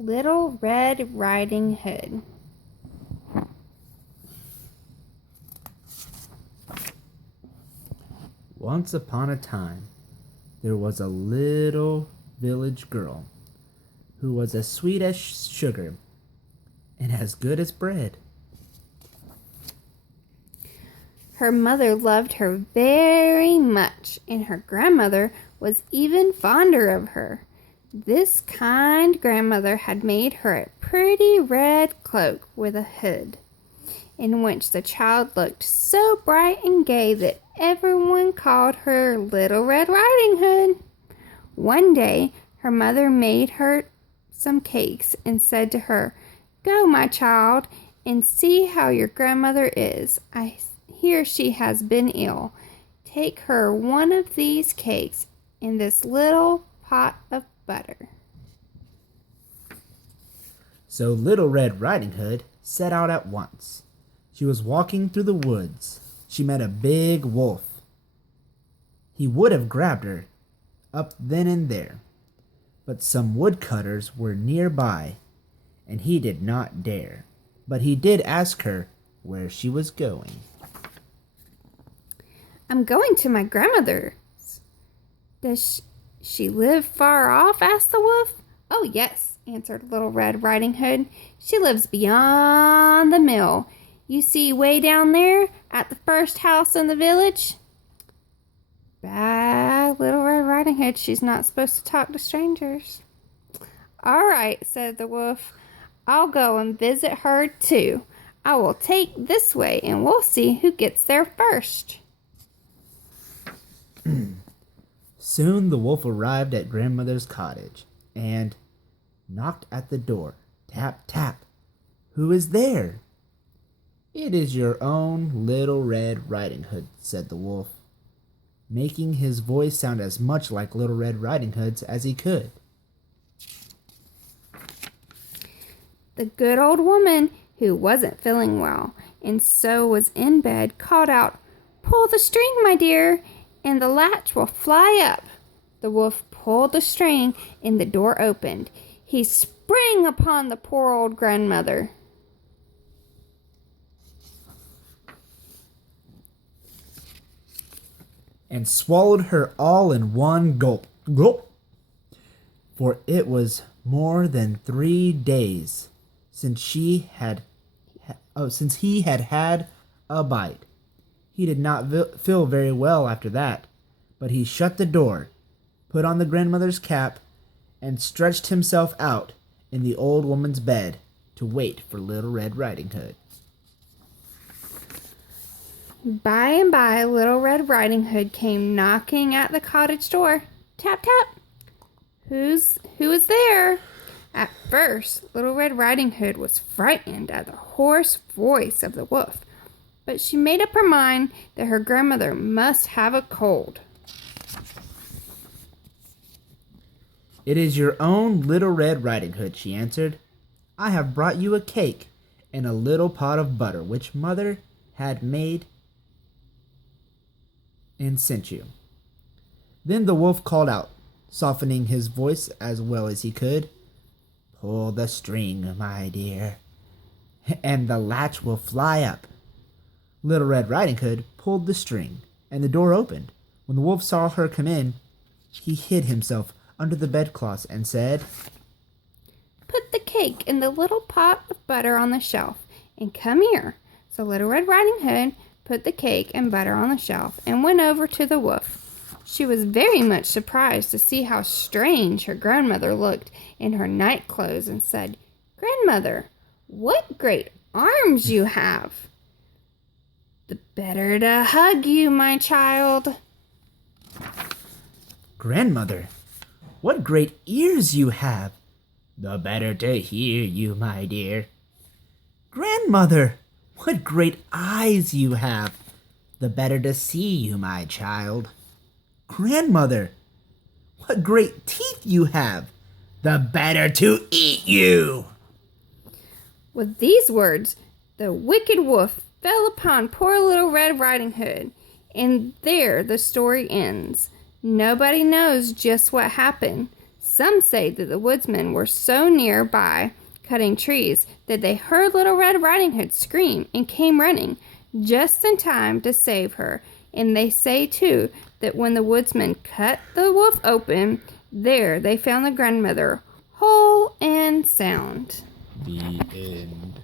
Little Red Riding Hood. Once upon a time, there was a little village girl who was as sweet as sugar and as good as bread. Her mother loved her very much, and her grandmother was even fonder of her. This kind grandmother had made her a pretty red cloak with a hood, in which the child looked so bright and gay that everyone called her Little Red Riding Hood. One day, her mother made her some cakes and said to her, "Go, my child, and see how your grandmother is. I hear she has been ill. Take her one of these cakes in this little pot of butter." So Little Red Riding Hood set out at once. She was walking through the woods. She met a big wolf. He would have grabbed her up then and there, but some woodcutters were nearby, and he did not dare. But he did ask her where she was going. "I'm going to my grandmother's." "Does she live far off?" asked the wolf. "Oh, yes," answered Little Red Riding Hood. "She lives beyond the mill. You see way down there at the first house in the village?" "Bad Little Red Riding Hood. She's not supposed to talk to strangers." "All right," said the wolf. "I'll go and visit her too. I will take this way and we'll see who gets there first." Soon the wolf arrived at grandmother's cottage and knocked at the door. Tap, tap. "Who is there?" "It is your own Little Red Riding Hood," said the wolf, making his voice sound as much like Little Red Riding Hood's as he could. The good old woman, who wasn't feeling well and so was in bed, called out, "Pull the string, my dear, and the latch will fly up." The wolf pulled the string and the door opened. He sprang upon the poor old grandmother. And swallowed her all in one gulp. Gulp! For it was more than 3 days since he had had a bite. He did not feel very well after that, but he shut the door, put on the grandmother's cap, and stretched himself out in the old woman's bed to wait for Little Red Riding Hood. By and by, Little Red Riding Hood came knocking at the cottage door. Tap, tap. Who is there?" At first, Little Red Riding Hood was frightened at the hoarse voice of the wolf, but she made up her mind that her grandmother must have a cold. "It is your own Little Red Riding Hood," she answered. "I have brought you a cake and a little pot of butter which Mother had made and sent you." Then the wolf called out, softening his voice as well as he could, "Pull the string, my dear, and the latch will fly up." Little Red Riding Hood pulled the string, and the door opened. When the wolf saw her come in, he hid himself under the bedclothes and said, "Put the cake in the little pot of butter on the shelf and come here." So Little Red Riding Hood put the cake and butter on the shelf and went over to the wolf. She was very much surprised to see how strange her grandmother looked in her night clothes and said, "Grandmother, what great arms you have." "The better to hug you, my child." "Grandmother, what great ears you have." "The better to hear you, my dear." "Grandmother, what great eyes you have." "The better to see you, my child." "Grandmother, what great teeth you have." "The better to eat you." With these words, the wicked wolf fell upon poor Little Red Riding Hood, and there the story ends. Nobody knows just what happened. Some say that the woodsmen were so nearby cutting trees that they heard Little Red Riding Hood scream and came running just in time to save her. And they say, too, that when the woodsmen cut the wolf open, there they found the grandmother whole and sound. The end.